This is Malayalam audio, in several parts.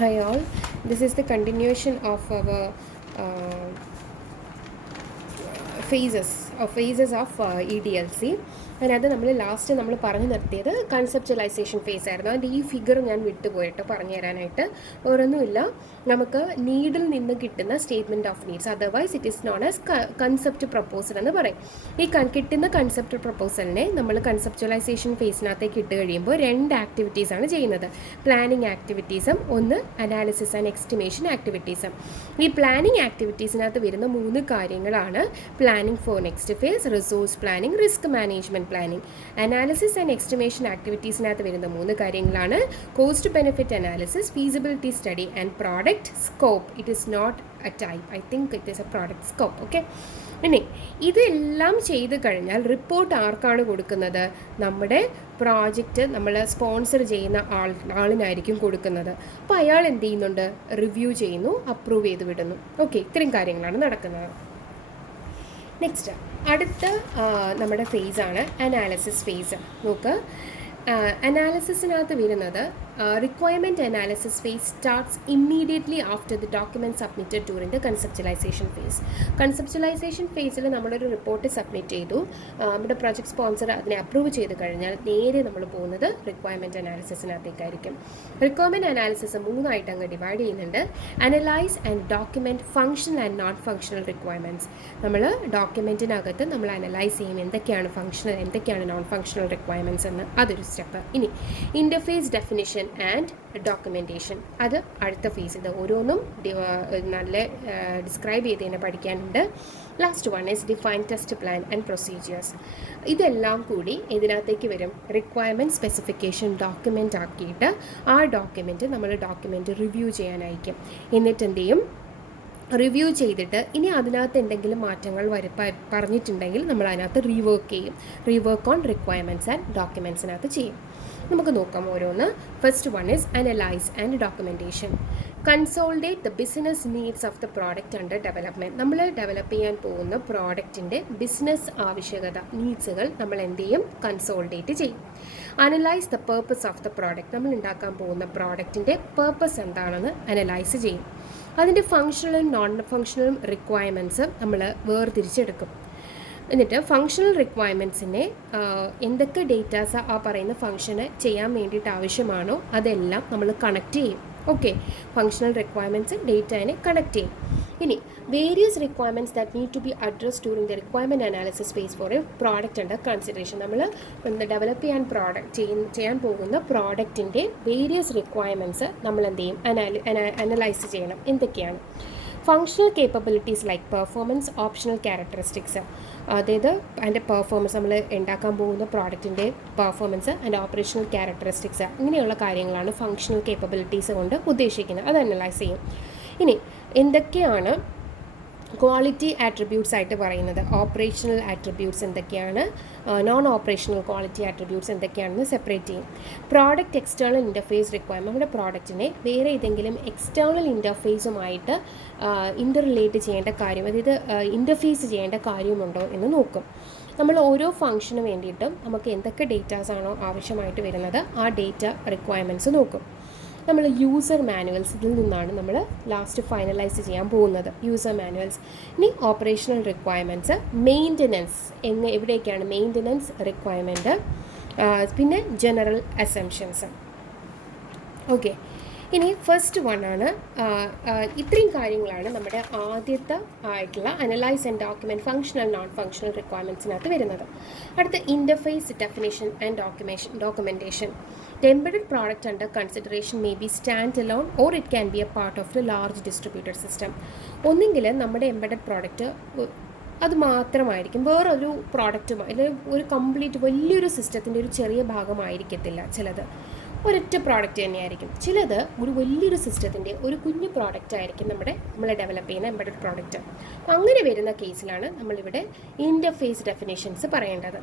Hi all, this is the continuation of our uh, phases of EDLC. അതിനകത്ത് നമ്മൾ ലാസ്റ്റ് നമ്മൾ പറഞ്ഞു നിർത്തിയത് കൺസെപ്ച്വലൈസേഷൻ ഫേസ് ആയിരുന്നു. അതിൻ്റെ ഈ ഫിഗർ ഞാൻ വിട്ടുപോയിട്ട് പറഞ്ഞു തരാനായിട്ട് ഓരോന്നുമില്ല. നമുക്ക് നീഡിൽ നിന്ന് കിട്ടുന്ന statement of needs, otherwise it is known as concept proposal എന്ന് പറയും. ഈ കിട്ടുന്ന കൺസെപ്റ്റ് പ്രപ്പോസലിനെ നമ്മൾ കൺസെപ്ച്വലൈസേഷൻ ഫേസിനകത്തേക്ക് ഇട്ട് കഴിയുമ്പോൾ 2 ആക്ടിവിറ്റീസാണ് ചെയ്യുന്നത്. പ്ലാനിങ് ആക്ടിവിറ്റീസും ഒന്ന് അനാലിസിസ് ആൻഡ് എസ്റ്റിമേഷൻ ആക്ടിവിറ്റീസും. ഈ പ്ലാനിങ് ആക്ടിവിറ്റീസിനകത്ത് വരുന്ന 3 കാര്യങ്ങളാണ് planning for next phase, resource planning, risk management planning. Analysis and estimation ആക്ടിവിറ്റീസിനകത്ത് വരുന്ന 3 കാര്യങ്ങളാണ് cost benefit analysis, feasibility study and product scope. It is not a type, I think it is a product scope. Okay, പിന്നെ ഇതെല്ലാം ചെയ്ത് കഴിഞ്ഞാൽ റിപ്പോർട്ട് ആർക്കാണ് കൊടുക്കുന്നത്? നമ്മുടെ പ്രോജക്റ്റ് നമ്മൾ സ്പോൺസർ ചെയ്യുന്ന ആളിനായിരിക്കും കൊടുക്കുന്നത്. അപ്പോൾ അയാൾ എന്ത് ചെയ്യുന്നുണ്ട്? റിവ്യൂ ചെയ്യുന്നു, അപ്രൂവ് ചെയ്ത് വിടുന്നു. ഓക്കെ, ഇത്രയും കാര്യങ്ങളാണ് നടക്കുന്നത്. നെക്സ്റ്റ് അടുത്ത നമ്മുടെ ഫേസാണ് അനാലിസിസ് ഫേസ്. നോക്ക്, അനാലിസിസിനകത്ത് വരുന്നത് requirement analysis phase starts immediately after the document submitted during the conceptualisation phase. Conceptualisation ഫേസിൽ നമ്മളൊരു റിപ്പോർട്ട് സബ്മിറ്റ് ചെയ്തു, നമ്മുടെ പ്രോജക്റ്റ് സ്പോൺസർ അതിനെ അപ്രൂവ് ചെയ്ത് കഴിഞ്ഞാൽ നേരെ നമ്മൾ പോകുന്നത് റിക്വയർമെൻറ്റ് അനാലിസിസിനകത്തേക്കായിരിക്കും. റിക്വയർമെൻറ്റ് അനാലിസിസ് 3 ആയിട്ട് അങ്ങ് ഡിവൈഡ് ചെയ്യുന്നുണ്ട്. Analyse and document functional and non functional requirements. നമ്മൾ ഡോക്യുമെൻറ്റിനകത്ത് നമ്മൾ അനലൈസ് ചെയ്യും എന്തൊക്കെയാണ് ഫങ്ഷണൽ, എന്തൊക്കെയാണ് നോൺ ഫങ്ഷണൽ റിക്വയർമെൻറ്റ്സ് എന്ന്. അതൊരു സ്റ്റെപ്പ്. ഇനി ഇൻ്റർഫേസ് ഡെഫിനിഷൻ ആൻഡ് ഡോക്യുമെൻറ്റേഷൻ, അത് അടുത്ത ഫേസ്. ഇത് ഓരോന്നും നല്ല ഡിസ്ക്രൈബ് ചെയ്ത് തന്നെ പഠിക്കാനുണ്ട്. Last one is define test plan and procedures. ഇതെല്ലാം കൂടി ഇതിനകത്തേക്ക് വരും. റിക്വയർമെൻറ്റ് സ്പെസിഫിക്കേഷൻ ഡോക്യുമെൻ്റ് ആക്കിയിട്ട് ആ ഡോക്യുമെൻറ്റ് നമ്മൾ ഡോക്യുമെൻറ്റ് റിവ്യൂ ചെയ്യാൻ അയക്കും. എന്നിട്ട് എന്ത് ചെയ്യും? റിവ്യൂ ചെയ്തിട്ട് ഇനി അതിനകത്ത് എന്തെങ്കിലും മാറ്റങ്ങൾ പറഞ്ഞിട്ടുണ്ടെങ്കിൽ നമ്മൾ അതിനകത്ത് റീവർക്ക് ചെയ്യും. റീവർക്ക് ഓൺ റിക്വയർമെൻറ്റ്സ് ആൻഡ് ഡോക്യുമെൻറ്റ്സിനകത്ത് ചെയ്യും. നമുക്ക് നോക്കാം ഓരോന്ന്. First one is analyse and documentation. Consolidate the business needs of the product under development. നമ്മൾ ഡെവലപ്പ് ചെയ്യാൻ പോകുന്ന പ്രോഡക്റ്റിൻ്റെ ബിസിനസ് ആവശ്യകത, നീഡ്സുകൾ നമ്മൾ എന്ത് ചെയ്യും? കൺസോൾഡേറ്റ് ചെയ്യും. Analyse the purpose of the product. നമ്മൾ ഉണ്ടാക്കാൻ പോകുന്ന പ്രോഡക്റ്റിൻ്റെ പേർപ്പസ് എന്താണെന്ന് അനലൈസ് ചെയ്യും. അതിൻ്റെ ഫങ്ഷണലും നോൺ ഫങ്ഷണലും റിക്വയർമെൻറ്റ്സ് നമ്മൾ വേർതിരിച്ചെടുക്കും. എന്നിട്ട് ഫങ്ഷണൽ റിക്വയർമെൻറ്റ്സിനെ എന്തൊക്കെ ഡേറ്റാസ് ആ പറയുന്ന ഫങ്ഷന് ചെയ്യാൻ വേണ്ടിയിട്ട് ആവശ്യമാണോ അതെല്ലാം നമ്മൾ കണക്ട് ചെയ്യും. ഓക്കെ, ഫങ്ഷണൽ റിക്വയർമെൻറ്റ്സ് ഡേറ്റാനെ കണക്ട് ചെയ്യും. ഇനി various requirements that need to be address during the requirement analysis phase for a product under consideration. നമ്മൾ ഡെവലപ്പ് ചെയ്യാൻ പോകുന്ന പ്രോഡക്റ്റിൻ്റെ വേരിയസ് റിക്വയർമെൻറ്റ്സ് നമ്മൾ എന്ത് ചെയ്യും? അനലൈസ് ചെയ്യണം. എന്തൊക്കെയാണ്? Functional capabilities like performance, optional characteristics. അതായത് അതിൻ്റെ പെർഫോമൻസ്, നമ്മൾ ഉണ്ടാക്കാൻ പോകുന്ന പ്രോഡക്റ്റിൻ്റെ പെർഫോമൻസ് ആൻഡ് ഓപ്പറേഷണൽ ക്യാരക്ടറിസ്റ്റിക്സ്, ഇങ്ങനെയുള്ള കാര്യങ്ങളാണ് ഫങ്ഷണൽ കേപ്പബിലിറ്റീസ് കൊണ്ട് ഉദ്ദേശിക്കുന്നത്. അത് അനലൈസ് ചെയ്യും. ഇനി എന്തൊക്കെയാണ് ക്വാളിറ്റി ആട്രിബ്യൂട്ട്സ് ആയിട്ട് പറയുന്നത്? ഓപ്പറേഷണൽ ആട്രിബ്യൂട്ട്സ് എന്തൊക്കെയാണ്, നോൺ ഓപ്പറേഷണൽ ക്വാളിറ്റി ആട്രിബ്യൂട്ട്സ് എന്തൊക്കെയാണെന്ന് സെപ്പറേറ്റ് ചെയ്യും. Product external interface requirement. നമ്മുടെ പ്രോഡക്റ്റിനെ വേറെ ഏതെങ്കിലും എക്സ്റ്റേണൽ ഇൻ്റർഫേസുമായിട്ട് ഇൻ്റർറിലേറ്റ് ചെയ്യേണ്ട കാര്യം, അതായത് ഇൻ്റർഫേസ് ചെയ്യേണ്ട കാര്യമുണ്ടോ എന്ന് നോക്കും. നമ്മൾ ഓരോ ഫംഗ്ഷന് വേണ്ടിയിട്ടും നമുക്ക് എന്തൊക്കെ ഡേറ്റാസാണോ ആവശ്യമായിട്ട് വരുന്നത് ആ ഡേറ്റ റിക്വയർമെൻറ്റ്സ് നോക്കും. നമ്മൾ യൂസർ മാനുവൽസ്, ഇതിൽ നിന്നാണ് നമ്മൾ ലാസ്റ്റ് ഫൈനലൈസ് ചെയ്യാൻ പോകുന്നത്. User manuals. ഇനി ഓപ്പറേഷണൽ റിക്വയർമെൻറ്റ്സ്, മെയിൻ്റനൻസ്, എവിടെയൊക്കെയാണ് മെയിൻ്റനൻസ് റിക്വയർമെൻറ്റ്, പിന്നെ ജനറൽ അസംഷൻസ്. ഓക്കെ, ഇനി ഫസ്റ്റ് വൺ ആണ്. ഇത്രയും കാര്യങ്ങളാണ് നമ്മുടെ ആദ്യത്തെ ആയിട്ടുള്ള analyse and document functional non functional റിക്വയർമെൻറ്റ്സിനകത്ത് വരുന്നത്. അടുത്ത interface definition and documentation. The embedded product under consideration may be standalone or it can be a part of a large distributed system. ഒന്നെങ്കിൽ നമ്മുടെ എംബഡഡ് പ്രോഡക്റ്റ് അത് മാത്രമായിരിക്കും, വേറൊരു പ്രോഡക്റ്റുമായി, അല്ലെങ്കിൽ ഒരു കംപ്ലീറ്റ് വലിയൊരു സിസ്റ്റത്തിൻ്റെ ഒരു ചെറിയ ഭാഗമായിരിക്കത്തില്ല. ചിലത് ഒരൊറ്റ പ്രോഡക്റ്റ് തന്നെയായിരിക്കും. ചിലത് ഒരു വലിയൊരു സിസ്റ്റത്തിൻ്റെ ഒരു കുഞ്ഞു പ്രോഡക്റ്റ് ആയിരിക്കും നമ്മൾ ഡെവലപ്പ് ചെയ്യുന്ന എംബഡഡ് പ്രോഡക്റ്റ്. അപ്പോൾ അങ്ങനെ വരുന്ന കേസിലാണ് നമ്മളിവിടെ ഇൻ്റർഫേസ് ഡെഫിനേഷൻസ് പറയേണ്ടത്.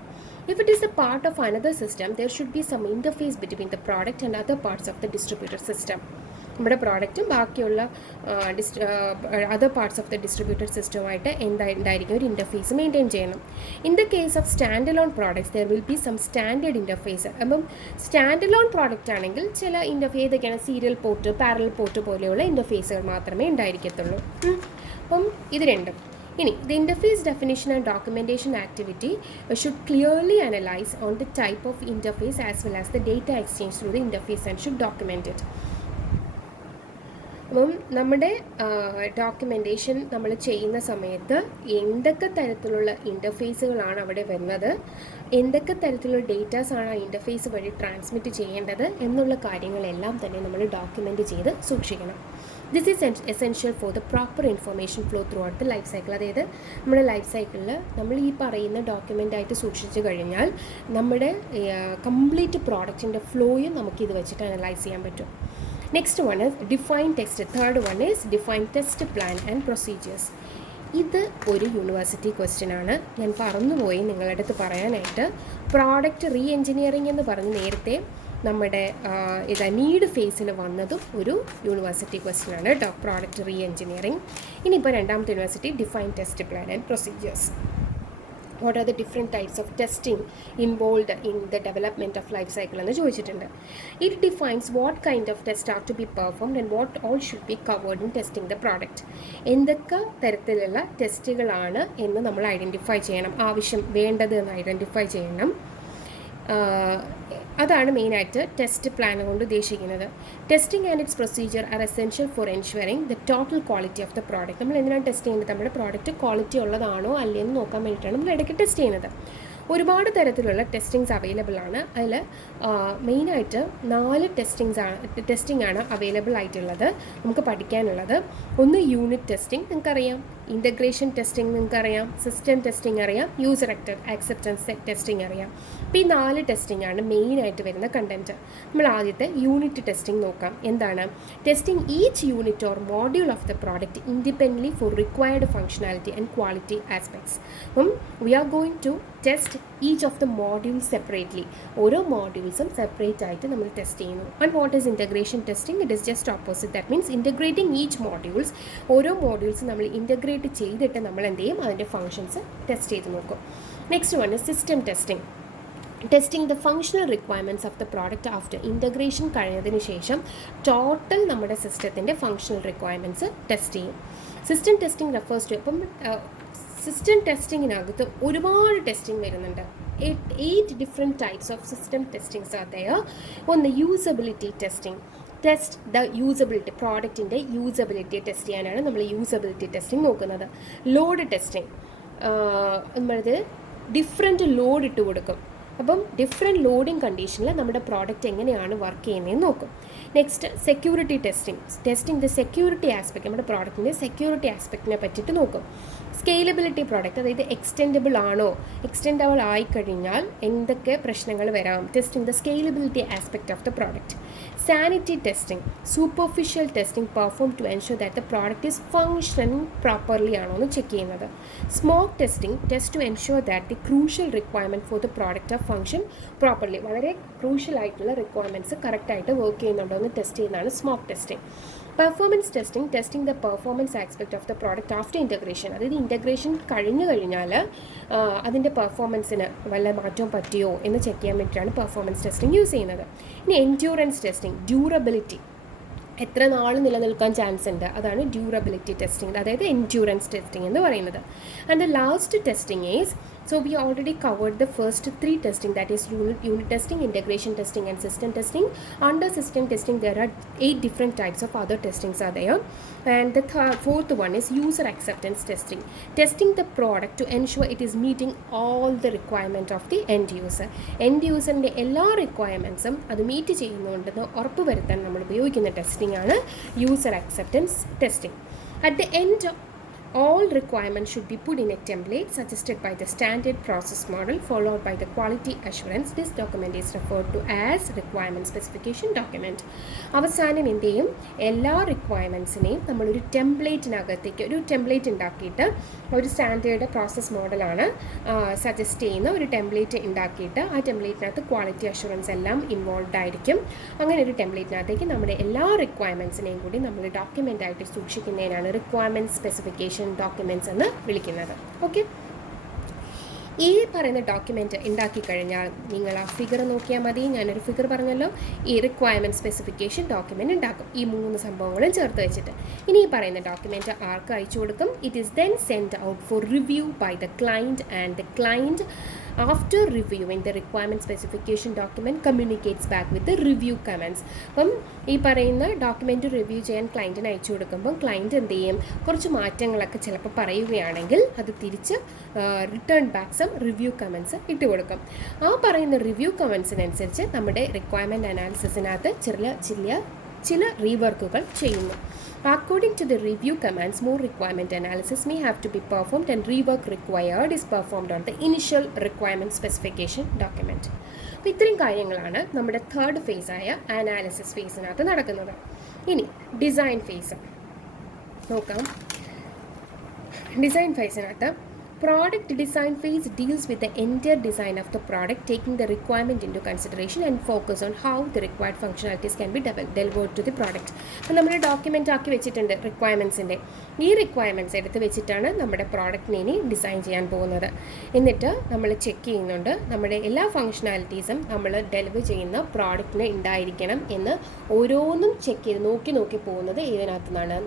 If it is a part of another system, there should be some interface between the product and other parts of the distributed system. നമ്മുടെ പ്രോഡക്റ്റും ബാക്കിയുള്ള other parts of the distributed സിസ്റ്റമായിട്ട് എന്തായിരിക്കും ഒരു ഇൻ്റർഫേസ് മെയിൻറ്റെയിൻ ചെയ്യണം. In the case of stand alone products there will be some standard interface. അപ്പം സ്റ്റാൻഡ് അലോൺ പ്രോഡക്റ്റ് ആണെങ്കിൽ ചില ഇൻ്റർഫേസ് ഏതൊക്കെയാണ്, സീരിയൽ പോർട്ട്, പാരലൽ പോർട്ട് പോലെയുള്ള ഇൻ്റർഫേസുകൾ മാത്രമേ ഉണ്ടായിരിക്കത്തുള്ളൂ. അപ്പം ഇത് രണ്ടും. ഇനി the interface definition and documentation activity should clearly analyse on the type of interface as well as the data exchange through the interface and should document it. അപ്പം നമ്മുടെ ഡോക്യുമെൻറ്റേഷൻ നമ്മൾ ചെയ്യുന്ന സമയത്ത് എന്തൊക്കെ തരത്തിലുള്ള ഇൻ്റർഫേസുകളാണ് അവിടെ വരുന്നത്, എന്തൊക്കെ തരത്തിലുള്ള ഡേറ്റാസാണ് ആ ഇൻ്റർഫേസ് വഴി ട്രാൻസ്മിറ്റ് ചെയ്യേണ്ടത് എന്നുള്ള കാര്യങ്ങളെല്ലാം തന്നെ നമ്മൾ ഡോക്യുമെൻറ്റ് ചെയ്ത് സൂക്ഷിക്കണം. This is essential for the proper information flow through out the life cycle. അതായത് നമ്മുടെ ലൈഫ് സൈക്കിളിൽ നമ്മൾ ഈ പറയുന്ന ഡോക്യുമെൻ്റായിട്ട് സൂക്ഷിച്ചു കഴിഞ്ഞാൽ നമ്മുടെ കംപ്ലീറ്റ് പ്രോഡക്റ്റിൻ്റെ ഫ്ലോയും നമുക്കിത് വെച്ചിട്ട് അനലൈസ് ചെയ്യാൻ പറ്റും. Next one is define text. Third one is define test plan and procedures. ഇത് ഒരു യൂണിവേഴ്സിറ്റി ക്വസ്റ്റ്യൻ ആണ്. ഞാൻ പറന്നുപോയി നിങ്ങളുടെ അടുത്ത് പറയാനായിട്ട്. പ്രോഡക്റ്റ് റീ എൻജിനീയറിംഗ് എന്ന് പറഞ്ഞ് നേരത്തെ നമ്മുടെ നീഡ് ഫേസിൽ വന്നതും ഒരു യൂണിവേഴ്സിറ്റി ക്വസ്റ്റ്യൻ ആണ് കേട്ടോ, പ്രോഡക്റ്റ് റീ എൻജിനീയറിംഗ്. ഇനിയിപ്പോൾ രണ്ടാമത്തെ university define test plan and procedures. What are the different types of testing involved in the development of life cycle എന്ന് ചോദിച്ചിട്ടുണ്ട്. It defines what kind of tests are to be performed and what all should be covered in testing the product. എന്തൊക്കെ തരത്തിലുള്ള ടെസ്റ്റുകളാണ് എന്ന് നമ്മൾ ഐഡൻറ്റിഫൈ ചെയ്യണം, ആവശ്യം വേണ്ടത് എന്ന് ഐഡൻറ്റിഫൈ ചെയ്യണം. അതാണ് മെയിനായിട്ട് ടെസ്റ്റ് പ്ലാൻ കൊണ്ട് ഉദ്ദേശിക്കുന്നത്. Testing and its procedure are essential for ensuring the total quality of the product. നമ്മൾ എന്തിനാണ് ടെസ്റ്റ് ചെയ്യുന്നത്, നമ്മുടെ പ്രോഡക്റ്റ് ക്വാളിറ്റി ഉള്ളതാണോ അല്ലേന്ന് നോക്കാൻ വേണ്ടിയിട്ടാണ് നമ്മൾ ഇടയ്ക്ക് ടെസ്റ്റ് ചെയ്യുന്നത്. ഒരുപാട് തരത്തിലുള്ള ടെസ്റ്റിങ്സ് അവൈലബിൾ ആണ്. അതിൽ മെയിനായിട്ട് 4 ടെസ്റ്റിംഗ് ആണ് അവൈലബിൾ ആയിട്ടുള്ളത് നമുക്ക് പഠിക്കാനുള്ളത്. ഒന്ന് യൂണിറ്റ് ടെസ്റ്റിംഗ്, നിങ്ങൾക്കറിയാം. ഇൻ്റഗ്രേഷൻ ടെസ്റ്റിംഗ് നിങ്ങൾക്കറിയാം. സിസ്റ്റം ടെസ്റ്റിംഗ് അറിയാം. യൂസർ ആക്സെപ്റ്റൻസ് ടെസ്റ്റിംഗ് അറിയാം. അപ്പോൾ ഈ 4 ടെസ്റ്റിംഗ് ആണ് മെയിനായിട്ട് വരുന്ന കണ്ടൻറ്റ്. നമ്മൾ ആദ്യത്തെ യൂണിറ്റ് ടെസ്റ്റിംഗ് നോക്കാം. എന്താണ്? Testing each unit or module of the product independently for required functionality and quality aspects. അപ്പം we are going to test each of the modules separately. ഓരോ മോഡ്യൂൾസും സെപ്പറേറ്റ് ആയിട്ട് നമ്മൾ ടെസ്റ്റ് ചെയ്യുന്നു. And what is integration testing? It is just opposite. That means integrating each modules. ഓരോ മോഡ്യൂൾസ് നമ്മൾ ഇൻ്റഗ്രേറ്റ് ചെയ്തിട്ട് നമ്മൾ എന്ത് ചെയ്യും, അതിൻ്റെ ഫങ്ഷൻസ് ടെസ്റ്റ് ചെയ്ത് നോക്കും. Next one is system testing. Testing the functional requirements of the product after integration കഴിഞ്ഞതിന് ശേഷം ടോട്ടൽ നമ്മുടെ സിസ്റ്റത്തിൻ്റെ ഫങ്ഷണൽ റിക്വയർമെൻറ്റ്സ് ടെസ്റ്റ് ചെയ്യും. സിസ്റ്റം ടെസ്റ്റിംഗ് റെഫേഴ്സ് ടു, അപ്പം സിസ്റ്റം ടെസ്റ്റിങ്ങിനകത്ത് ഒരുപാട് ടെസ്റ്റിംഗ് വരുന്നുണ്ട്. 8 different types of system testings are there. ഒന്ന് usability testing. Test the usability, പ്രോഡക്റ്റിൻ്റെ യൂസബിലിറ്റി ടെസ്റ്റ് ചെയ്യാനാണ് നമ്മൾ യൂസബിലിറ്റി ടെസ്റ്റിംഗ് നോക്കുന്നത്. ലോഡ് ടെസ്റ്റിംഗ്, നമ്മളത് ഡിഫറെൻറ്റ് ലോഡ് ഇട്ട് കൊടുക്കും. അപ്പം ഡിഫറെൻറ്റ് ലോഡിങ് കണ്ടീഷനിൽ നമ്മുടെ പ്രോഡക്റ്റ് എങ്ങനെയാണ് വർക്ക് ചെയ്യുന്നതെന്ന് നോക്കും. Next security testing the security aspect, നമ്മുടെ പ്രോഡക്റ്റിൻ്റെ സെക്യൂരിറ്റി ആസ്പെക്റ്റിനെ പറ്റിയിട്ട് നോക്കും. സ്കെയിലബിലിറ്റി പ്രോഡക്റ്റ്, അതായത് എക്സ്റ്റെൻഡബിൾ ആണോ, എക്സ്റ്റെൻഡബിൾ ആയിക്കഴിഞ്ഞാൽ എന്തൊക്കെ പ്രശ്നങ്ങൾ വരാം. Testing the scalability aspect of the product. Sanity testing, superficial testing perform to ensure that the product is functioning properly ആണോ എന്ന് ചെക്ക് ചെയ്യുന്നത്. Smoke testing, test to ensure that the crucial requirement for the product of function properly. വളരെ ക്രൂഷ്യൽ ആയിട്ടുള്ള റിക്വയർമെൻറ്റ്സ് കറക്റ്റായിട്ട് വർക്ക് ചെയ്യുന്നുണ്ടോ എന്ന് ടെസ്റ്റ് ചെയ്യുന്നതാണ് smoke testing. Performance testing, testing the performance aspect of the product after integration. അതായത് ഇൻ്റഗ്രേഷൻ കഴിഞ്ഞു കഴിഞ്ഞാൽ അതിൻ്റെ പെർഫോമൻസിന് വല്ല മാറ്റവും പറ്റിയോ എന്ന് ചെക്ക് ചെയ്യാൻ വേണ്ടിയിട്ടാണ് പെർഫോമൻസ് ടെസ്റ്റിംഗ് യൂസ് ചെയ്യുന്നത്. ഇനി എൻഡ്യൂറൻസ് ടെസ്റ്റിംഗ്, ഡ്യൂറബിലിറ്റി, എത്ര നാൾ നിലനിൽക്കാൻ ചാൻസ് ഉണ്ട്, അതാണ് ഡ്യൂറബിലിറ്റി ടെസ്റ്റിംഗ്, അതായത് എൻഡ്യൂറൻസ് ടെസ്റ്റിംഗ് എന്ന് പറയുന്നത്. And the last testing is, so we already covered the first 3 testing, that is unit testing, integration testing and system testing. Under system testing there are 8 different types of other testings are there. And the fourth one is user acceptance testing, testing the product to ensure it is meeting all the requirement of the end user. End userന്റെ എല്ലാ റിക്വയർമെൻറ്റ്സും അത് മീറ്റ് ചെയ്യുന്നുണ്ടെന്ന് ഉറപ്പ് വരുത്താൻ നമ്മൾ ഉപയോഗിക്കുന്ന ടെസ്റ്റിംഗ് ആണ് user acceptance testing. At the end all requirements should be put in a template suggested by the standard process model followed by the quality assurance. This document is referred to as requirement specification document. അവസാനം എന്ത് ചെയ്യും, എല്ലാ റിക്വയർമെൻറ്റ്സിനെയും നമ്മളൊരു ടെംപ്ലേറ്റിനകത്തേക്ക് ഒരു ടെംപ്ലേറ്റ് ഉണ്ടാക്കിയിട്ട്, ഒരു സ്റ്റാൻഡേർഡ് പ്രോസസ് മോഡലാണ് സജസ്റ്റ് ചെയ്യുന്ന ഒരു ടെംപ്ലേറ്റ് ഉണ്ടാക്കിയിട്ട് ആ ടെംപ്ലേറ്റിനകത്ത് ക്വാളിറ്റി അഷുറൻസ് എല്ലാം ഇൻവോൾവ് ആയിരിക്കും. അങ്ങനെ ഒരു ടെംപ്ലേറ്റിനകത്തേക്ക് നമ്മുടെ എല്ലാ റിക്വയർമെൻറ്റ്സിനെയും കൂടി നമ്മൾ ഡോക്യുമെൻ്റ് ആയിട്ട് സൂക്ഷിക്കുന്നതിനാണ് റിക്വയർമെൻറ്റ് സ്പെസിഫിക്കേഷൻ ഡോക്യുമെൻറ്റ്സ് എന്ന് വിളിക്കുന്നത്. ഓക്കെ, ഈ പറയുന്ന ഡോക്യുമെൻറ്റ് ഉണ്ടാക്കി കഴിഞ്ഞാൽ നിങ്ങൾ ആ ഫിഗർ നോക്കിയാൽ മതി. ഞാനൊരു ഫിഗർ പറഞ്ഞല്ലോ, ഈ റിക്വയർമെൻറ്റ് സ്പെസിഫിക്കേഷൻ ഡോക്യുമെൻറ്റ് ഉണ്ടാക്കും ഈ 3 സംഭവങ്ങളും ചേർത്ത് വെച്ചിട്ട്. ഇനി ഈ പറയുന്ന ഡോക്യുമെൻറ്റ് ആർക്ക് അയച്ചു കൊടുക്കും? It is then send out for review by the client and the client after reviewing the requirement specification document communicates back with the review comments. അപ്പം ഈ പറയുന്ന ഡോക്യുമെൻറ്റ് റിവ്യൂ ചെയ്യാൻ ക്ലയൻറ്റിന് അയച്ചു കൊടുക്കുമ്പോൾ ക്ലയൻറ്റ് എന്ത് ചെയ്യും, കുറച്ച് മാറ്റങ്ങളൊക്കെ ചിലപ്പോൾ പറയുകയാണെങ്കിൽ അത് തിരിച്ച് return back some review comments ഇട്ട് കൊടുക്കും. ആ പറയുന്ന റിവ്യൂ കമൻസിനനുസരിച്ച് നമ്മുടെ റിക്വയർമെൻറ്റ് അനാലിസിസിനകത്ത് ചില റീവർക്കുകൾ ചെയ്യുന്നു. According to the review commands, more requirement analysis may have to be performed and rework required is performed on the initial requirement specification document. അപ്പോൾ ഇത്രയും കാര്യങ്ങളാണ് നമ്മുടെ തേർഡ് ഫേസായ അനാലിസിസ് ഫേസിനകത്ത് നടക്കുന്നത്. ഇനി ഡിസൈൻ ഫേസ് നോക്കാം. ഡിസൈൻ ഫേസിനകത്ത് product design phase deals with the entire design of the product, taking the requirement into consideration and focus on how the required functionalities can be delivered to the product. അപ്പോൾ നമ്മൾ ഡോക്യുമെൻ്റ് ആക്കി വെച്ചിട്ടുണ്ട് റിക്വയർമെൻറ്റ്സിൻ്റെ. ഈ റിക്വയർമെൻറ്റ്സ് എടുത്ത് വെച്ചിട്ടാണ് നമ്മുടെ പ്രോഡക്റ്റിനെ ഇനി ഡിസൈൻ ചെയ്യാൻ പോകുന്നത്. എന്നിട്ട് നമ്മൾ ചെക്ക് ചെയ്യുന്നുണ്ട് നമ്മുടെ എല്ലാ ഫങ്ഷണാലിറ്റീസും നമ്മൾ ഡെലിവർ ചെയ്യുന്ന പ്രോഡക്റ്റിന് ഉണ്ടായിരിക്കണം എന്ന് ഓരോന്നും ചെക്ക് ചെയ്ത് നോക്കി പോകുന്നത് ഇതിനകത്തു നിന്നാണ്.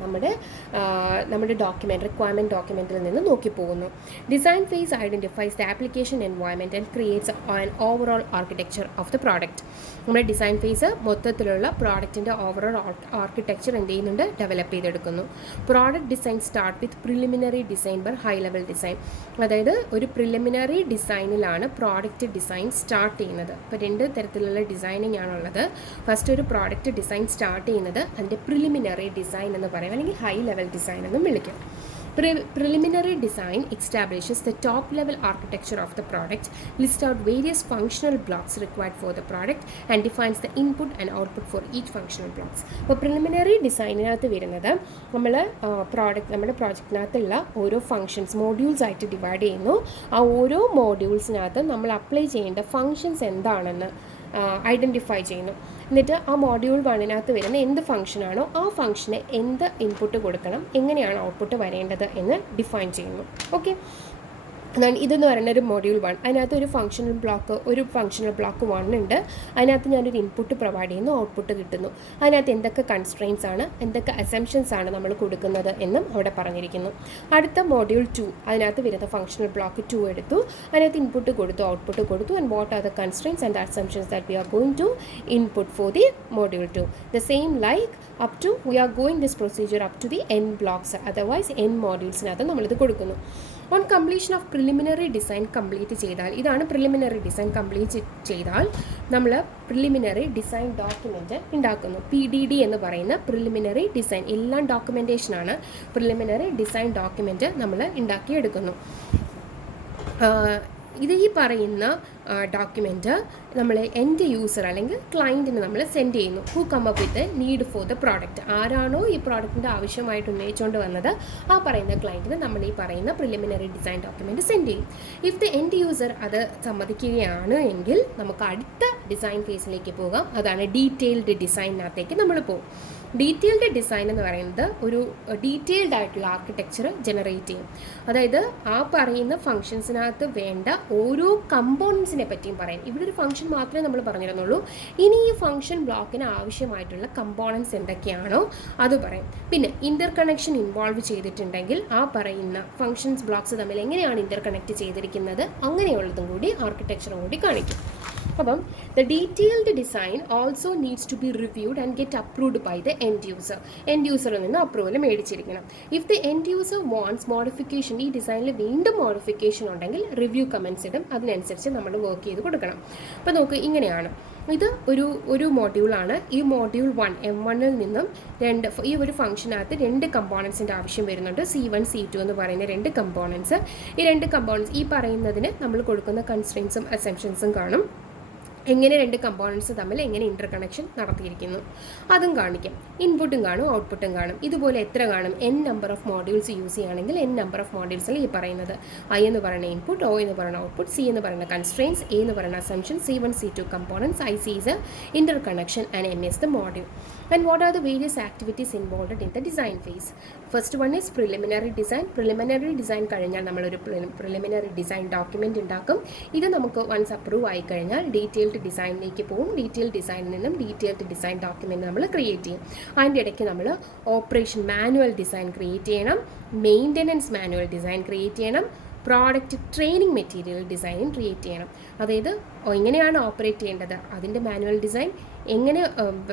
നമ്മുടെ ഡോക്യുമെൻറ്റ് റിക്വയർമെൻറ്റ് ഡോക്യുമെൻറ്റിൽ നിന്ന് നോക്കി പോകുന്നു. Design phase identifies the application environment and creates an overall architecture of the product. നമ്മുടെ ഡിസൈൻ ഫേസ് മൊത്തത്തിലുള്ള പ്രോഡക്റ്റിൻ്റെ ഓവറോൾ ആർക്കിടെക്ചർ എന്ത് ചെയ്യുന്നുണ്ട്, ഡെവലപ്പ് ചെയ്തെടുക്കുന്നു. Product design start with preliminary design but high level design. അതായത് ഒരു പ്രിലിമിനറി ഡിസൈനിലാണ് പ്രോഡക്റ്റ് ഡിസൈൻ സ്റ്റാർട്ട് ചെയ്യുന്നത്. ഇപ്പോൾ 2 തരത്തിലുള്ള ഡിസൈനിങ് ആണുള്ളത്. ഫസ്റ്റ് ഒരു പ്രോഡക്റ്റ് ഡിസൈൻ സ്റ്റാർട്ട് ചെയ്യുന്നത് അതിൻ്റെ പ്രിലിമിനറി ഡിസൈൻ എന്ന് പറയും, അല്ലെങ്കിൽ ഹൈ ലെവൽ ഡിസൈൻ എന്നും വിളിക്കും. Preliminary design establishes the top-level architecture of the product, lists out various functional blocks required for the product, and defines the input and output for each functional blocks. അപ്പോൾ പ്രിലിമിനറി ഡിസൈനിനകത്ത് വരുന്നത് നമ്മുടെ പ്രോജക്റ്റിനകത്തുള്ള ഓരോ ഫങ്ഷൻസ് മോഡ്യൂൾസ് ആയിട്ട് ഡിവൈഡ് ചെയ്യുന്നു. ആ ഓരോ മോഡ്യൂൾസിനകത്ത് നമ്മൾ അപ്ലൈ ചെയ്യേണ്ട ഫങ്ഷൻസ് എന്താണെന്ന് ഐഡൻറ്റിഫൈ ചെയ്യുന്നു. എന്നിട്ട് ആ മൊഡ്യൂൾ 1 വരുന്ന എന്ത് ഫംഗ്ഷനാണോ ആ ഫംഗ്ഷന് എന്ത് ഇൻപുട്ട് കൊടുക്കണം, എങ്ങനെയാണ് ഔട്ട്പുട്ട് വരേണ്ടത് എന്ന് ഡിഫൈൻ ചെയ്യുന്നു. ഓക്കെ, ഇതെന്ന് പറയുന്ന ഒരു മൊഡ്യൂൾ 1. അതിനകത്ത് ഒരു ഫംഗ്ഷണൽ ബ്ലോക്ക് 1 ഉണ്ട്. അതിനകത്ത് ഞാനൊരു ഇൻപുട്ട് പ്രൊവൈഡ് ചെയ്യുന്നു, ഔട്ട്പുട്ട് കിട്ടുന്നു. അതിനകത്ത് എന്തൊക്കെ കൺസ്ട്രെയിൻസ് ആണ്, എന്തൊക്കെ അസംഷൻസ് ആണ് നമ്മൾ കൊടുക്കുന്നത് എന്നും അവിടെ പറഞ്ഞിരിക്കുന്നു. അടുത്ത മൊഡ്യൂൾ 2, അതിനകത്ത് വരുന്ന ഫംഗ്ഷണൽ ബ്ലോക്ക് 2 എടുത്തു. അതിനകത്ത് ഇൻപുട്ട് കൊടുത്തു, ഔട്ട്പുട്ട് കൊടുത്തു, and what are the constraints and assumptions that we are going to input for the module 2. The same like up to we are going this procedure up to the n blocks, otherwise n modules-നകത്ത് നമ്മളിത് കൊടുക്കുന്നു. On completion of preliminary design complete ചെയ്താൽ, ഇതാണ് പ്രിലിമിനറി ഡിസൈൻ കംപ്ലീറ്റ് ചെയ്താൽ നമ്മൾ പ്രിലിമിനറി ഡിസൈൻ ഡോക്യുമെൻറ്റ് ഉണ്ടാക്കുന്നു. PDD എന്ന് പറയുന്ന പ്രിലിമിനറി ഡിസൈൻ, എല്ലാം ഡോക്യുമെൻറ്റേഷനാണ്. പ്രിലിമിനറി ഡിസൈൻ ഡോക്യുമെൻറ്റ് നമ്മൾ ഉണ്ടാക്കിയെടുക്കുന്നു. ഇത് ഈ പറയുന്ന ഡോക്യുമെൻറ്റ് നമ്മൾ എൻഡ് യൂസർ അല്ലെങ്കിൽ ക്ലയൻറ്റിന് നമ്മൾ സെൻഡ് ചെയ്യുന്നു. Who come up with need for the product. ആരാണോ ഈ പ്രോഡക്റ്റിൻ്റെ ആവശ്യമായിട്ട് ഉന്നയിച്ചുകൊണ്ട് വന്നത് ആ പറയുന്ന ക്ലയൻറ്റിന് നമ്മൾ ഈ പറയുന്ന പ്രിലിമിനറി ഡിസൈൻ ഡോക്യുമെൻറ്റ് സെൻഡ് ചെയ്യും. ഇഫ് ദ എൻഡ് യൂസർ അത് സമ്മതിക്കുകയാണ് എങ്കിൽ നമുക്ക് അടുത്ത ഡിസൈൻ ഫേസിലേക്ക് പോകാം. അതാണ് ഡീറ്റെയിൽഡ് ഡിസൈനിനകത്തേക്ക് നമ്മൾ പോകും. ഡീറ്റെയിൽഡ് ഡിസൈൻ എന്ന് പറയുന്നത് ഒരു ഡീറ്റെയിൽഡ് ആയിട്ടുള്ള ആർക്കിടെക്ചർ ജനറേറ്റ് ചെയ്യും. അതായത് ആ പറയുന്ന ഫംഗ്ഷൻസിനകത്ത് വേണ്ട ഓരോ കമ്പോണൻസിനെ പറ്റിയും പറയും. ഇവിടെ ഒരു ഫംഗ്ഷൻ മാത്രമേ നമ്മൾ പറഞ്ഞിരുന്നുള്ളൂ. ഇനി ഈ ഫംഗ്ഷൻ ബ്ലോക്കിന് ആവശ്യമായിട്ടുള്ള കമ്പോണൻസ് എന്തൊക്കെയാണോ അത് പറയും. പിന്നെ ഇൻ്റർ കണക്ഷൻ ഇൻവോൾവ് ചെയ്തിട്ടുണ്ടെങ്കിൽ ആ പറയുന്ന ഫംഗ്ഷൻസ് ബ്ലോക്സ് തമ്മിൽ എങ്ങനെയാണ് ഇൻ്റർ കണക്ട് ചെയ്തിരിക്കുന്നത് അങ്ങനെയുള്ളതും കൂടി ആർക്കിടെക്ചറും കൂടി കാണിക്കും. അപ്പം the detailed design also needs to be reviewed and get approved by the end user. end user നിന്ന് approval മേടിച്ചിരിക്കണം. if the end user wants modification, ഈ ഡിസൈനിൽ വീണ്ടും മോഡിഫിക്കേഷൻ ഉണ്ടെങ്കിൽ റിവ്യൂ കമൻസ് ഇടും. അതിനനുസരിച്ച് നമ്മൾ വർക്ക് ചെയ്ത് കൊടുക്കണം. അപ്പോൾ നോക്ക്, ഇങ്ങനെയാണ് ഇത് ഒരു മൊഡ്യൂളാണ്. ഈ മൊഡ്യൂൾ 1 M1-ൽ നിന്നും ഈ ഒരു ഫംഗ്ഷനകത്ത് 2 കമ്പോണൻസിൻ്റെ ആവശ്യം വരുന്നുണ്ട്. C1 C2 എന്ന് പറയുന്ന 2 കമ്പോണൻസ്. ഈ 2 കമ്പോണൻസ് ഈ പറയുന്നതിന് നമ്മൾ കൊടുക്കുന്ന കൺസ്ട്രെയിൻസും അസംപ്ഷൻസും കാണും. എങ്ങനെ 2 കമ്പോണൻസ് തമ്മിൽ എങ്ങനെ ഇൻ്റർ കണക്ഷൻ നടത്തിയിരിക്കുന്നു അതും കാണിക്കും. ഇൻപുട്ടും കാണും, ഔട്ട്പുട്ടും കാണും. ഇതുപോലെ എത്ര കാണും? n number of modules use ചെയ്യുകയാണെങ്കിൽ n നമ്പർ ഓഫ് മോഡ്യൂൾസിൽ ഈ പറയുന്നത് I എന്ന് പറയുന്ന ഇൻപുട്ട്, O എന്ന് പറയുന്ന ഔട്ട്പുട്ട്, C എന്ന് പറയുന്ന കൺസ്ട്രെയിൻസ്, A എന്ന് പറയുന്ന assumption, C1 C2 components, IC is a interconnection and M is the module. And what are the various activities involved in the design phase? First one is preliminary design. Preliminary design കഴിഞ്ഞാൽ നമ്മളൊരു preliminary design document ഉണ്ടാക്കും. ഇത് നമുക്ക് once approve ആയി കഴിഞ്ഞാൽ ഡീറ്റെയിൽഡ് ഡിസൈനിലേക്ക് പോകും. ഡീറ്റെയിൽഡ് ഡിസൈനിൽ നിന്നും ഡീറ്റെയിൽഡ് ഡിസൈൻ ഡോക്യുമെൻറ്റ് നമ്മൾ ക്രിയേറ്റ് ചെയ്യും. അതിൻ്റെ ഇടയ്ക്ക് നമ്മൾ ഓപ്പറേഷൻ മാനുവൽ ഡിസൈൻ ക്രിയേറ്റ് ചെയ്യണം, മെയിൻ്റനൻസ് മാനുവൽ ഡിസൈൻ ക്രിയേറ്റ് ചെയ്യണം, പ്രോഡക്റ്റ് ട്രെയിനിങ് മെറ്റീരിയൽ ഡിസൈനും ക്രിയേറ്റ് ചെയ്യണം. അതായത് എങ്ങനെയാണ് ഓപ്പറേറ്റ് ചെയ്യേണ്ടത് അതിൻ്റെ മാനുവൽ ഡിസൈൻ, എങ്ങനെ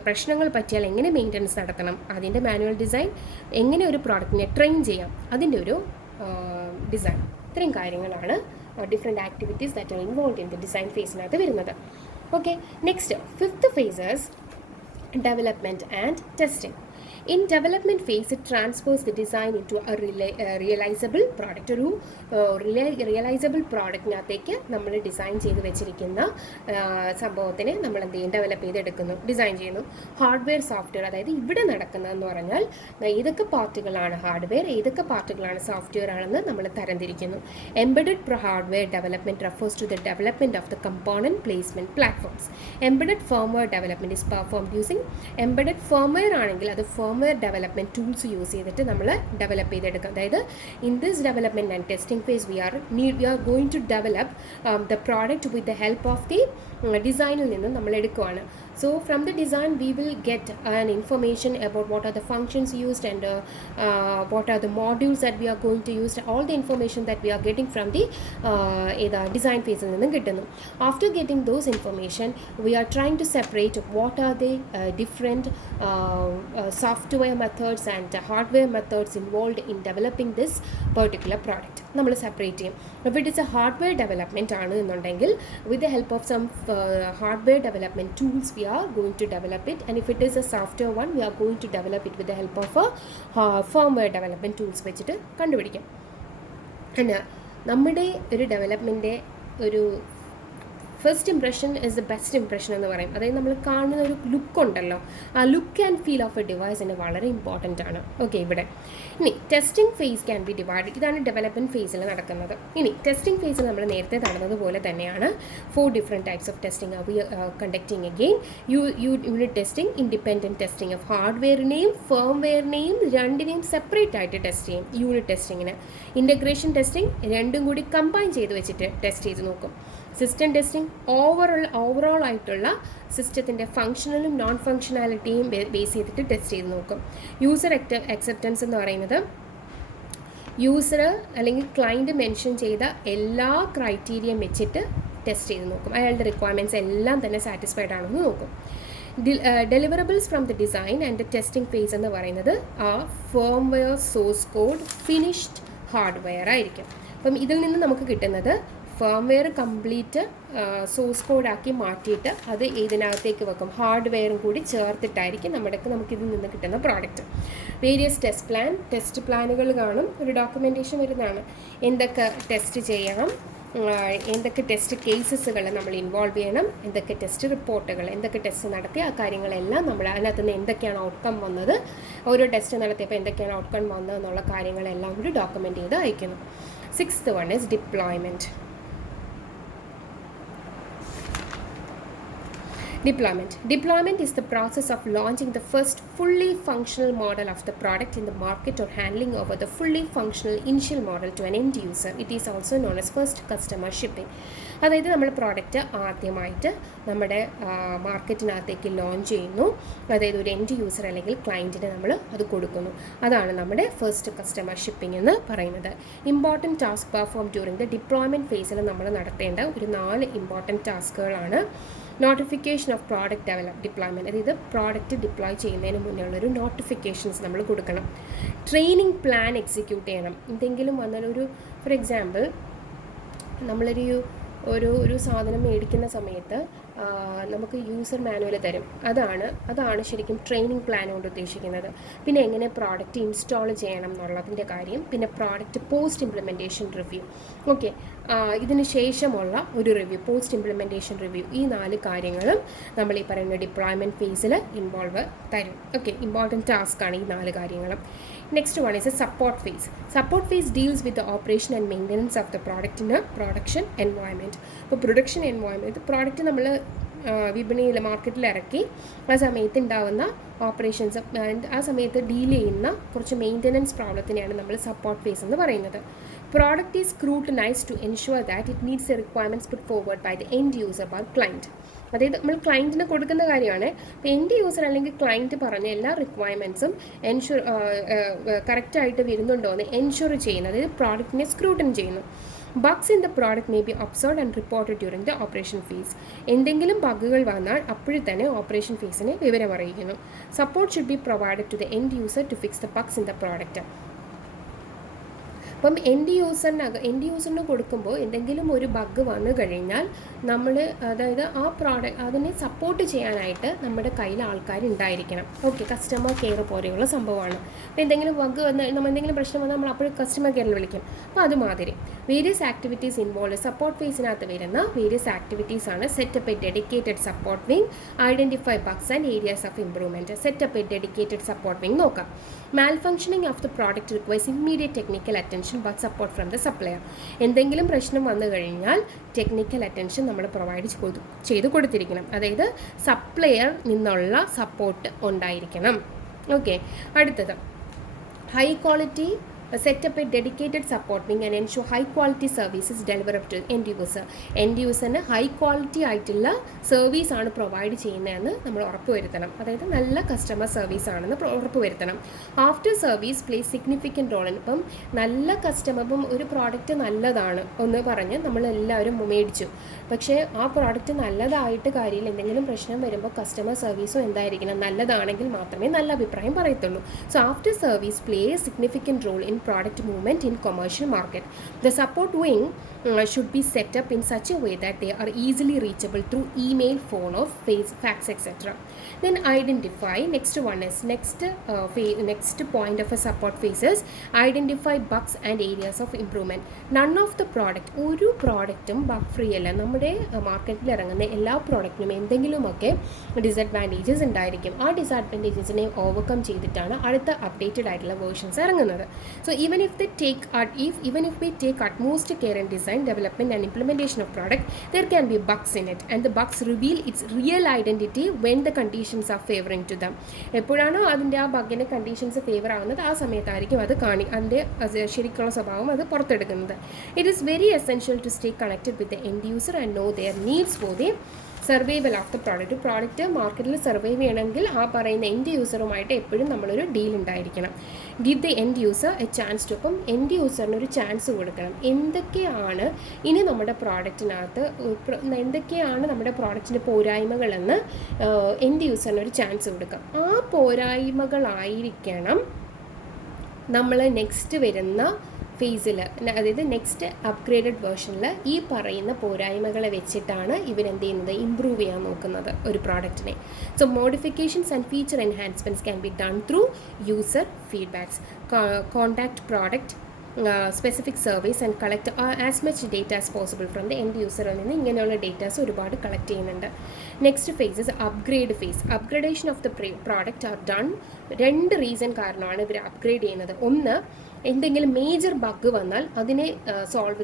പ്രശ്നങ്ങൾ പറ്റിയാൽ എങ്ങനെ മെയിൻ്റനൻസ് നടത്തണം അതിൻ്റെ മാനുവൽ ഡിസൈൻ, എങ്ങനെ ഒരു പ്രോഡക്റ്റിനെ ട്രെയിൻ ചെയ്യാം അതിൻ്റെ ഒരു ഡിസൈൻ. ഇത്രയും കാര്യങ്ങളാണ് different activities that are involve in the design ഫേസിനകത്ത് വരുന്നത്. Okay, next 5th phase is development and testing. In development phase, it transfers the design into a realizable product. ഒരു റിയലൈസബിൾ പ്രോഡക്റ്റിനകത്തേക്ക് നമ്മൾ ഡിസൈൻ ചെയ്ത് വെച്ചിരിക്കുന്ന സംഭവത്തിനെ നമ്മൾ എന്ത് ചെയ്യും? ഡെവലപ്പ് ചെയ്തെടുക്കുന്നു, ഡിസൈൻ ചെയ്യുന്നു. ഹാർഡ്വെയർ സോഫ്റ്റ്വെയർ, അതായത് ഇവിടെ നടക്കുന്നതെന്ന് പറഞ്ഞാൽ ഏതൊക്കെ പാർട്ടുകളാണ് ഹാർഡ്വെയർ, ഏതൊക്കെ പാർട്ടുകളാണ് സോഫ്റ്റ്വെയർ ആണെന്ന് നമ്മൾ തരംതിരിക്കുന്നു. Embedded hardware development refers to the development of the component placement platforms. Embedded firmware development is performed using embedded firmware ആണെങ്കിൽ അത് ഫേംവെയർ ഡെവലപ്മെൻറ്റ് ടൂൾസ് യൂസ് ചെയ്തിട്ട് നമ്മൾ ഡെവലപ്പ് ചെയ്തെടുക്കുക. അതായത് in this development and testing phase we are going to develop the product with the help of the ഡിസൈനിൽ നിന്നും നമ്മൾ എടുക്കുകയാണ്. So from the design we will get an information about what are the functions used and what are the modules that we are going to use. All the information that we are getting from the design phase നിന്നും കിട്ടുന്നു. After getting those information we are trying to separate what are the different software methods and hardware methods involved in developing this particular product. നമ്മൾ സെപ്പറേറ്റ് ചെയ്യും. If it is a hardware development ആണ് എന്നുണ്ടെങ്കിൽ with the help of some hardware development tools we are going to develop it, and if it is a software one we are going to develop it with the help of a firmware development tools വെച്ചിട്ട് കണ്ടുപിടിക്കാം. പിന്നെ നമ്മുടെ ഒരു ഡെവലപ്മെൻറ്റിൻ്റെ ഒരു first impression is the best impression എന്ന് പറയും. അതായത് നമ്മൾ കാണുന്ന ഒരു ലുക്ക് ഉണ്ടല്ലോ, ആ look and feel of a ഡിവൈസിന് വളരെ ഇമ്പോർട്ടൻ്റ് ആണ്. ഓക്കെ, ഇവിടെ ഇനി testing phase can be divide. ഇതാണ് ഡെവലപ്മെൻറ്റ് ഫേസിൽ നടക്കുന്നത്. ഇനി ടെസ്റ്റിംഗ് ഫേസിൽ നമ്മൾ നേരത്തെ നടന്നതുപോലെ തന്നെയാണ് 4 different types of testing are we conducting again. Unit testing, independent testing of ഹാർഡ്വെയറിനെയും ഫേംവെയറിനെയും രണ്ടിനെയും സെപ്പറേറ്റ് ആയിട്ട് ടെസ്റ്റ് ചെയ്യും. യൂണിറ്റ് ടെസ്റ്റിങ്ങിന് ഇൻ്റഗ്രേഷൻ ടെസ്റ്റിംഗ് രണ്ടും കൂടി കമ്പൈൻ ചെയ്ത് വെച്ചിട്ട് ടെസ്റ്റ് ചെയ്ത് നോക്കും. സിസ്റ്റം ടെസ്റ്റിംഗ് ഓവറോൾ ആയിട്ടുള്ള സിസ്റ്റത്തിൻ്റെ ഫങ്ഷണലും നോൺ ഫങ്ഷണാലിറ്റിയും ബേസ് ചെയ്തിട്ട് ടെസ്റ്റ് ചെയ്ത് നോക്കും. യൂസർ അക്സെപ്റ്റൻസ് എന്ന് പറയുന്നത് യൂസർ അല്ലെങ്കിൽ ക്ലയൻറ്റ് മെൻഷൻ ചെയ്ത എല്ലാ ക്രൈറ്റീരിയയും വെച്ചിട്ട് ടെസ്റ്റ് ചെയ്ത് നോക്കും. അയാളുടെ റിക്വയർമെൻറ്റ്സ് എല്ലാം തന്നെ സാറ്റിസ്ഫൈഡ് ആണെന്ന് നോക്കും. Deliverables from the design and the testing phase എന്ന് പറയുന്നത് ആ firmware source code finished hardware ആയിരിക്കും. അപ്പം ഇതിൽ നിന്ന് നമുക്ക് കിട്ടുന്നത് ഫേംവെയർ കംപ്ലീറ്റ് സോഴ്സ് കോഡാക്കി മാറ്റിയിട്ട് അത് ഇതിനകത്തേക്ക് വെക്കും. ഹാർഡ്വെയറും കൂടി ചേർത്തിട്ടായിരിക്കും നമുക്കിതിൽ നിന്ന് കിട്ടുന്ന പ്രോഡക്റ്റ്. വേരിയസ് ടെസ്റ്റ് പ്ലാനുകൾ കാണും. ഒരു ഡോക്യുമെൻറ്റേഷൻ വരുന്നതാണ്. എന്തൊക്കെ ടെസ്റ്റ് ചെയ്യണം, എന്തൊക്കെ ടെസ്റ്റ് കേസസുകൾ നമ്മൾ ഇൻവോൾവ് ചെയ്യണം, എന്തൊക്കെ ടെസ്റ്റ് റിപ്പോർട്ടുകൾ, എന്തൊക്കെ ടെസ്റ്റ് നടത്തി ആ കാര്യങ്ങളെല്ലാം നമ്മൾ അതിനകത്ത് നിന്ന് എന്തൊക്കെയാണ് ഔട്ട്കം വന്നത്, ഓരോ ടെസ്റ്റ് നടത്തിയപ്പോൾ എന്തൊക്കെയാണ് ഔട്ട്കം വന്നതെന്നുള്ള കാര്യങ്ങളെല്ലാം കൂടി ഡോക്യുമെൻറ്റ് ചെയ്ത് അയക്കുന്നു. 6th one is deployment. Deployment is the process of launching the first fully functional model of the product in the market or handing over the fully functional initial model to an end user. It is also known as first customer shipping. അതായത് നമ്മൾ പ്രോഡക്റ്റ് ആദ്യമായിട്ട് നമ്മുടെ മാർക്കറ്റിനകത്തേക്ക് ലോഞ്ച് ചെയ്യുന്നു. അതായത് ഒരു എൻഡ് യൂസർ അല്ലെങ്കിൽ ക്ലയൻറ്റിന് നമ്മൾ അത് കൊടുക്കുന്നു. അതാണ് നമ്മുടെ ഫസ്റ്റ് കസ്റ്റമർ ഷിപ്പിംഗ് എന്ന് പറയുന്നത്. Important task perform during the deployment ഫേസിൽ നമ്മൾ നടത്തേണ്ട ഒരു 4 ഇമ്പോർട്ടൻറ്റ് ടാസ്കുകളാണ്. നോട്ടിഫിക്കേഷൻ ഓഫ് പ്രോഡക്റ്റ് ഡിപ്ലോയ്മെൻറ്റ്, അതായത് പ്രോഡക്റ്റ് ഡിപ്ലോയ് ചെയ്യുന്നതിന് മുന്നേ ഉള്ളൊരു നോട്ടിഫിക്കേഷൻസ് നമ്മൾ കൊടുക്കണം. ട്രെയിനിങ് പ്ലാൻ എക്സിക്യൂട്ട് ചെയ്യണം. എന്തെങ്കിലും വന്നാൽ ഫോർ എക്സാമ്പിൾ നമ്മളൊരു സാധനം മേടിക്കുന്ന സമയത്ത് നമുക്ക് യൂസർ മാനുവൽ തരും. അതാണ് ശരിക്കും ട്രെയിനിങ് പ്ലാൻ കൊണ്ട് ഉദ്ദേശിക്കുന്നത്. പിന്നെ എങ്ങനെ പ്രോഡക്റ്റ് ഇൻസ്റ്റാൾ ചെയ്യണം എന്നുള്ളതിൻ്റെ കാര്യം, പിന്നെ product post implementation review. Okay, ഇതിന് ശേഷമുള്ള ഒരു റിവ്യൂ, പോസ്റ്റ് ഇംപ്ലിമെൻറ്റേഷൻ റിവ്യൂ. ഈ 4 കാര്യങ്ങളും നമ്മൾ ഈ പറയുന്ന ഡിപ്ലോയ്മെൻറ്റ് ഫേസിൽ ഇൻവോൾവ് തരും. ഓക്കെ, ഇമ്പോർട്ടൻറ്റ് ടാസ്ക്കാണ് ഈ 4 കാര്യങ്ങളും. Next one is a support phase. Support phase deals with the operation and maintenance of the product in a production environment. അപ്പോൾ പ്രൊഡക്ഷൻ എൻവയോൺമെൻറ്റ്, പ്രോഡക്റ്റ് നമ്മൾ വിപണിയിൽ മാർക്കറ്റിൽ ഇറക്കി ആ സമയത്ത് ഉണ്ടാവുന്ന ഓപ്പറേഷൻസ്, ആ സമയത്ത് ഡീൽ ചെയ്യുന്ന കുറച്ച് മെയിൻ്റനൻസ് പ്രോബ്ലത്തിനെയാണ് നമ്മൾ സപ്പോർട്ട് ഫേസ് എന്ന് പറയുന്നത്. Product is scrutinised to ensure that it meets the requirements put forward by the end user or client. അതായത് നമ്മൾ ക്ലയൻറ്റിന് കൊടുക്കുന്ന കാര്യമാണ്. അപ്പോൾ എൻഡ് യൂസർ അല്ലെങ്കിൽ ക്ലയൻറ്റ് പറഞ്ഞ എല്ലാ റിക്വയർമെൻറ്റ്സും കറക്റ്റായിട്ട് വരുന്നുണ്ടോ എന്ന് എൻഷുർ ചെയ്യുന്നത്, അതായത് പ്രോഡക്റ്റിനെ സ്ക്രൂട്ടൻ ചെയ്യുന്നു. Bugs in the product may be observed and reported during the operation phase. എന്തെങ്കിലും ബഗ്ഗുകൾ വന്നാൽ അപ്പോഴും തന്നെ ഓപ്പറേഷൻ ഫേസിനെ വിവരം അറിയിക്കുന്നു. Support should be provided to the end user to fix the bugs in the product. അപ്പം എൻഡ് യൂസറിന് കൊടുക്കുമ്പോൾ എന്തെങ്കിലും ഒരു ബഗ് വന്നു കഴിഞ്ഞാൽ നമ്മൾ, അതായത് ആ പ്രോഡക്റ്റ് അതിനെ സപ്പോർട്ട് ചെയ്യാനായിട്ട് നമ്മുടെ കയ്യിൽ ആൾക്കാരുണ്ടായിരിക്കണം. ഓക്കെ, കസ്റ്റമർ കെയർ പോലെയുള്ള സംഭവമാണ്. അപ്പോൾ എന്തെങ്കിലും ബഗ് വന്ന് നമ്മൾ എന്തെങ്കിലും പ്രശ്നം വന്നാൽ നമ്മൾ അപ്പോഴും കസ്റ്റമർ കെയറിൽ വിളിക്കും. അപ്പോൾ അതുമാതിരി വേരിയസ് ആക്ടിവിറ്റീസ് ഇൻവോൾവ് സപ്പോർട്ട് ഫേസിനകത്ത് വരുന്ന വേരിയസ് ആക്ടിവിറ്റീസ് ആണ്. Set up a dedicated support wing, identify bugs and areas of improvement. Set up a dedicated support wing നോക്കാം. Malfunctioning of the product requires immediate technical attention but support from the supplier. എന്തെങ്കിലും പ്രശ്നം വന്നു കഴിഞ്ഞാൽ ടെക്നിക്കൽ അറ്റൻഷൻ നമ്മൾ പ്രൊവൈഡ് ചെയ്ത് കൊടുത്തിരിക്കണം. അതായത് സപ്ലയർ നിന്നുള്ള സപ്പോർട്ട് ഉണ്ടായിരിക്കണം. ഓക്കെ, അടുത്തത് high quality. Set up a dedicated support wing and ensure high quality services delivered to end user. End userന് ഹൈ ക്വാളിറ്റി ആയിട്ടുള്ള സർവീസ് ആണ് പ്രൊവൈഡ് ചെയ്യുന്നതെന്ന് നമ്മൾ ഉറപ്പുവരുത്തണം. അതായത് നല്ല കസ്റ്റമർ സർവീസ് ആണെന്ന് ഉറപ്പുവരുത്തണം. After service plays significant role. ഇപ്പം നല്ല കസ്റ്റമർ, ഇപ്പം ഒരു പ്രോഡക്റ്റ് നല്ലതാണ് ഒന്ന് പറഞ്ഞ് നമ്മളെല്ലാവരും മേടിച്ചു, പക്ഷേ ആ പ്രോഡക്റ്റ് നല്ലതായിട്ട് കാര്യമില്ല. എന്തെങ്കിലും പ്രശ്നം വരുമ്പോൾ കസ്റ്റമർ സർവീസും എന്തായിരിക്കണം, നല്ലതാണെങ്കിൽ മാത്രമേ നല്ല അഭിപ്രായം പറയത്തുള്ളൂ. So after service play a significant role in product movement in commercial market. The support wing should be set up in such a way that they are easily reachable through email, phone or fax etc. Then identify. Next one is next point of a support phase is identify bugs and areas of improvement. None of the product, ഒരു പ്രോഡക്റ്റും ബഗ് ഫ്രീ അല്ല. നമ്മുടെ മാർക്കറ്റിൽ ഇറങ്ങുന്ന എല്ലാ പ്രോഡക്റ്റിനും എന്തെങ്കിലുമൊക്കെ ഡിസഡ്വാൻറ്റേജസ് ഉണ്ടായിരിക്കും. ആ ഡിസഡ്വാൻറ്റേജസിനെ ഓവർകം ചെയ്തിട്ടാണ് അടുത്ത അപ്ഡേറ്റഡ് ആയിട്ടുള്ള വേർഷൻസ് ഇറങ്ങുന്നത്. So even if we take utmost care in design, development and implementation of product, there can be bugs in it, and the bugs reveal its real identity when the conditions are favoring to them. എപ്പോഴാണോ അതിൻ്റെ ആ ബഗ്ഗിൻ്റെ കണ്ടീഷൻസ് ഫേവർ ആവുന്നത് ആ സമയത്തായിരിക്കും അത് അതിൻ്റെ ശരിക്കുള്ള സ്വഭാവം അത് പുറത്തെടുക്കുന്നത്. It is very essential to stay connected with the end user and know their needs for the survival of the product. Product മാർക്കറ്റിൽ സർവൈവ് ചെയ്യണമെങ്കിൽ ആ പറയുന്ന എൻഡ് യൂസറുമായിട്ട് എപ്പോഴും നമ്മളൊരു ഡീൽ ഉണ്ടായിരിക്കണം. Give the end user a chance to. അപ്പം എൻഡ് യൂസറിന് ഒരു ചാൻസ് കൊടുക്കണം. എന്തൊക്കെയാണ് ഇനി നമ്മുടെ പ്രോഡക്റ്റിനകത്ത്, എന്തൊക്കെയാണ് നമ്മുടെ പ്രോഡക്റ്റിൻ്റെ പോരായ്മകളെന്ന് എൻഡ് യൂസറിന് ഒരു ചാൻസ് കൊടുക്കാം. ആ പോരായ്മകളായിരിക്കണം നമ്മൾ നെക്സ്റ്റ് വരുന്ന ഫേസിൽ, അതായത് നെക്സ്റ്റ് അപ്ഗ്രേഡഡ് വേർഷനിൽ ഈ പറയുന്ന പോരായ്മകളെ വെച്ചിട്ടാണ് ഇവരെന്ത് ചെയ്യുന്നത്, ഇമ്പ്രൂവ് ചെയ്യാൻ നോക്കുന്നത് ഒരു പ്രോഡക്റ്റിനെ. So modifications and feature enhancements can be done through user feedbacks. Contact product specific service and collect as much data as possible from the end യൂസറിൽ നിന്ന് ഇങ്ങനെയുള്ള ഡേറ്റാസ് ഒരുപാട് കളക്ട് ചെയ്യുന്നുണ്ട്. Next phase is upgrade phase. Upgradation of the product are done. 2 reason കാരണമാണ് ഇവർ അപ്ഗ്രേഡ് ചെയ്യുന്നത്. ഒന്ന്, എന്തെങ്കിലും മേജർ ബഗ് വന്നാൽ അതിനെ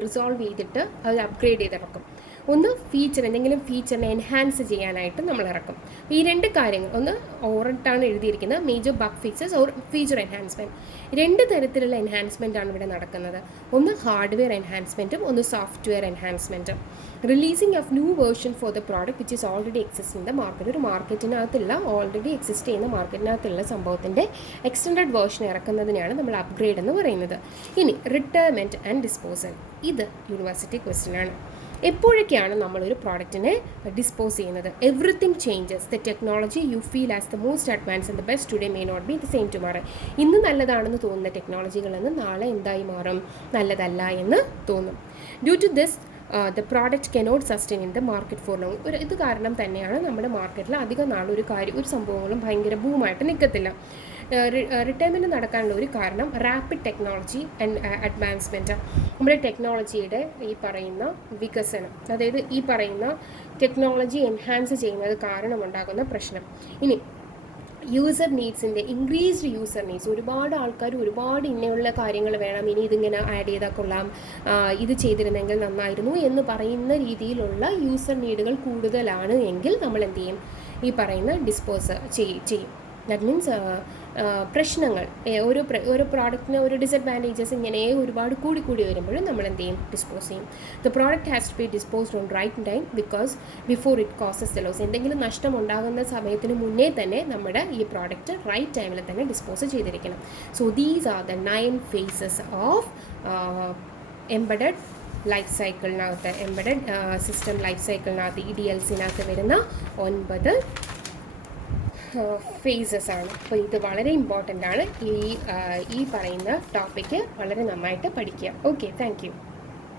റിസോൾവ് ചെയ്തിട്ട് അത് അപ്ഗ്രേഡ് ചെയ്തിറക്കും. ഒന്ന് ഫീച്ചർ, എന്തെങ്കിലും ഫീച്ചറിനെ എൻഹാൻസ് ചെയ്യാനായിട്ട് നമ്മൾ ഇറക്കും. ഈ 2 കാര്യങ്ങൾ, ഒന്ന് ഓറിട്ടാണ് എഴുതിയിരിക്കുന്നത്, major bug fixes or feature enhancement. 2 തരത്തിലുള്ള എൻഹാൻസ്മെൻ്റ് ആണ് ഇവിടെ നടക്കുന്നത്. ഒന്ന് ഹാർഡ്വെയർ എൻഹാൻസ്മെൻറ്റും ഒന്ന് സോഫ്റ്റ്വെയർ എൻഹാൻസ്മെൻറ്റും. Releasing of new version for the product which is already exist in the market. ഒരു മാർക്കറ്റിനകത്തുള്ള ഓൾറെഡി എക്സിസ്റ്റ് ചെയ്യുന്ന മാർക്കറ്റിനകത്തുള്ള സംഭവത്തിൻ്റെ എക്സ്റ്റൻഡഡ് വേർഷൻ ഇറക്കുന്നതിനാണ് നമ്മൾ അപ്ഗ്രേഡ് എന്ന് പറയുന്നത്. ഇനി റിട്ടയർമെൻറ്റ് ആൻഡ് ഡിസ്പോസൽ. ഇത് യൂണിവേഴ്സിറ്റി ക്വസ്റ്റ്യൻ ആണ്. എപ്പോഴൊക്കെയാണ് നമ്മളൊരു പ്രോഡക്റ്റിനെ ഡിസ്പോസ് ചെയ്യുന്നത്? Everything changes. The technology you feel as the most advance and the best today may not be the same tomorrow. ഇന്ന് നല്ലതാണെന്ന് തോന്നുന്ന ടെക്നോളജികളെന്ന് നാളെ എന്തായി മാറും, നല്ലതല്ല എന്ന് തോന്നും. Due to this the product cannot sustain in the market for long. ഇത് കാരണം തന്നെയാണ് നമ്മുടെ മാർക്കറ്റിൽ അധികം നാളൊരു സംഭവങ്ങളും ഭയങ്കര ബൂമായിട്ട് നിൽക്കത്തില്ല. റിട്ടയർമെൻറ്റ് നടക്കാനുള്ള ഒരു കാരണം റാപ്പിഡ് ടെക്നോളജി ആൻഡ് അഡ്വാൻസ്മെൻറ്റ്. നമ്മുടെ ടെക്നോളജിയുടെ ഈ പറയുന്ന വികസനം, അതായത് ഈ പറയുന്ന ടെക്നോളജി എൻഹാൻസ് ചെയ്യുന്നത് കാരണമുണ്ടാകുന്ന പ്രശ്നം. ഇനി യൂസർ നീഡ്സിൻ്റെ ഇൻക്രീസ്ഡ് യൂസർ നീഡ്സ്, ഒരുപാട് ആൾക്കാർ ഒരുപാട് ഇങ്ങനെയുള്ള കാര്യങ്ങൾ വേണം, ഇനി ഇതിങ്ങനെ ആഡ് ചെയ്താൽ കൊള്ളാം, ഇത് ചെയ്തിരുന്നെങ്കിൽ നന്നായിരുന്നു എന്ന് പറയുന്ന രീതിയിലുള്ള യൂസർ നീഡുകൾ കൂടുതലാണ് എങ്കിൽ നമ്മൾ എന്ത് ചെയ്യും? ഈ പറയുന്ന ഡിസ്പോസ് ചെയ്യും. ദാറ്റ് മീൻസ് പ്രശ്നങ്ങൾ, ഓരോ പ്രോഡക്റ്റിന് ഒരു ഡിസഡ്വാൻറ്റേജസ് ഇങ്ങനെ ഒരുപാട് കൂടി വരുമ്പോഴും നമ്മൾ എന്ത് ചെയ്യും? ഡിസ്പോസ് ചെയ്യും. The product has to be disposed on right time before it causes the loss. എന്തെങ്കിലും നഷ്ടം ഉണ്ടാകുന്ന സമയത്തിന് മുന്നേ തന്നെ നമ്മുടെ ഈ പ്രോഡക്റ്റ് റൈറ്റ് ടൈമിൽ തന്നെ ഡിസ്പോസ് ചെയ്തിരിക്കണം. So these are the 9 phases of embedded life സൈക്കിളിനകത്ത്, എംബഡഡ് സിസ്റ്റം ലൈഫ് സൈക്കിളിനകത്ത് EDLCനകത്ത് വരുന്ന 9 ഫേസസ് ആണ്. അപ്പോൾ ഇത് വളരെ ഇമ്പോർട്ടൻ്റ് ആണ്. ഈ പറയുന്ന ടോപ്പിക്ക് വളരെ നന്നായിട്ട് പഠിക്കുക. Okay, thank you.